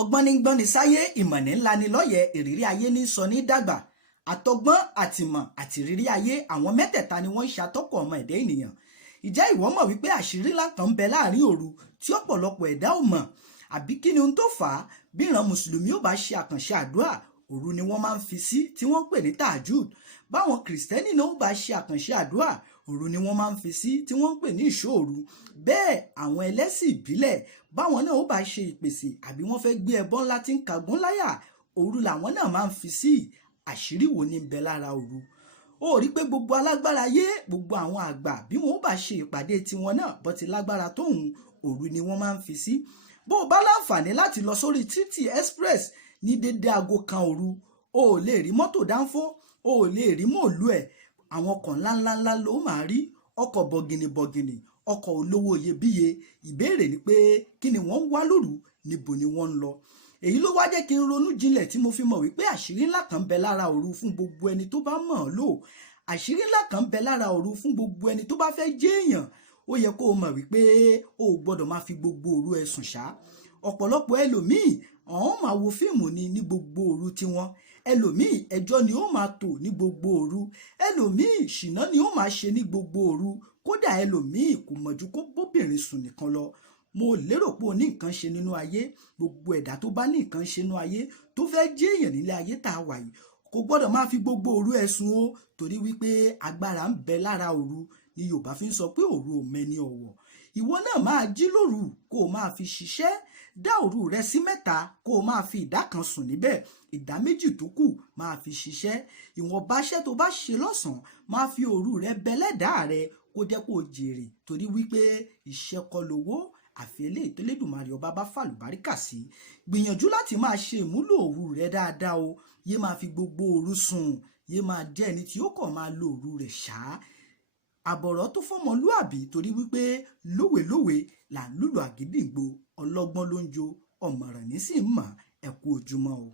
ọgbọ́n ní gbọ́n ní sáyé, ìmọ̀ ní ńlá ní lọ́yẹ̀, ìrírí ayé ní sọ ní dàgbà. Àtọgbọ́n àtìmọ̀ àti ìrírí ayé, àwọn mẹ́tẹ̀ẹ̀ta ni wọ́n ń ṣàtọ́kọ̀ ọmọ ẹ̀dá ènìyàn. Ìjẹ́ ìwọ mọ̀ wípé àṣírí ńlá kan ń bẹ láàrin òru tí ọ̀pọ̀lọpọ̀ ẹ̀dá ò mọ̀? Àbí kí ni ohun tó fà á? Bí ìran mùsùlùmí ò bá ṣe àkànṣe àdúrà, òru ni wọ́n máa ń fi sí tí wọ́n ń pè ní tàjúd. Báwọn kìrìsìtẹ́nì náà ò bá ṣe àkànṣe àdúrà, òru ni wọ́n máa ń fi sí tí wọ́n ń pè ní ìṣóòru. Bẹ́ẹ̀ àwọn ẹlẹ́sìn ìbílẹ̀, báwọn náà ò bá ṣe ìpèsè àbí wọ́n fẹ́ gbé ẹbọ ńlá tí ń kagún láyà, òru làwọn náà máa ń fi sí. Àṣírí wo ni ń bẹ lára òru? Ó rí pé gbogbo alágbára ayé, gbogbo àwọn àgbà, bí wọn ò bá ṣe ìpàdé tiwọn náà bó ti lágbára tóun, òru ni wọ́n máa ń fi sí. Bó o bá láǹfààní láti lọ sórí títì express ní dédé aago kan òru, o ò lè rí mọ́tò dánfó, o ò lè rí mòlú ẹ̀. Àwọn ọkọ̀ ńláńláńlá ló máa rí, ọkọ̀ bọ̀gìnìbọ̀gìnì, ọkọ̀ olówó iyebíye. Ìbéèrè ni pé kí ni wọ́n ń wá lóru, níbo ni wọ́n ń lọ? Èyí ló wá jẹ́ kí n ronú jinlẹ̀ tí mo fi mọ̀ wípé àṣírí ńlá kan ń bẹ lára òru fún gbogbo ẹni tó bá mọ̀ ọ́ lò. Àṣírí ńlá kan ń bẹ lára òru fún gbogbo ẹni tó bá fẹ́ jẹ́ èèyàn. Ó yẹ kó o mọ̀ wípé o ò gbọ́dọ̀ máa fi gbogbo òru ẹ sùn ṣá. Ọ̀pọ̀lọpọ̀ ẹlòmíì ọ̀hún máa wo fíìmù ni ní gbogbo òru tiwọn. Ẹlòmíì ẹjọ́ ni ó máa tò ní gbogbo òru. Ẹlòmíì ṣìnà ni ó máa ṣe ní gbogbo òru. Kódà ẹlòmíì kò mọ̀jú kó bóbìnrin sùn nìkan lọ. Mo lérò pé o ní nǹkan ṣe nínú ayé. Gbogbo ẹ̀dá tó bá ní nǹkan ṣe nínú ayé tó fẹ́ jẹ́ èèyàn nílé ayé tá a wà yìí kò gbọ́dọ̀ máa fi gbogbo òru ẹ̀ sùn o, torí wípé agbára ń bẹ lára òru ni Yorùbá fi ń sọ pé òru ò mẹ́ni ọ̀wọ̀. Ìwọ náà máa jí lóru kó o máa fi ṣiṣẹ́. Dá òru rẹ sí mẹ́ta kó o máa fi ìdá kan sùn níbẹ̀, ìdá méjì tó kù máa fi ṣiṣẹ́. Ìwọ̀nba iṣẹ́ tó bá ṣe lọ́sàn-án máa fi òru rẹ bẹlẹ́dàá rẹ kó jẹ́ kó jèrè, torí wípé iṣẹ́ kọ́ lówó, àfi eléyìí tó Elédùmarè ọba bá fàlùbáríkà sí. Gbìyànjú láti máa ṣe ìmúlò òru rẹ dáadáa o. Yé máa fi gbogbo òru sùn, yé máa jẹ́ ẹni tí ó kàn máa lo òru rẹ̀ ṣá. Àbọ̀rọ̀ tó fọmọlúàbí, torí wípé lówelówe là ń lùlù àgídìgbò, ọlọ́gbọ́n ló ń jó, ọ̀mọ̀ràn ní sì ń mọ̀. Ẹ kú ojúmọ́ o.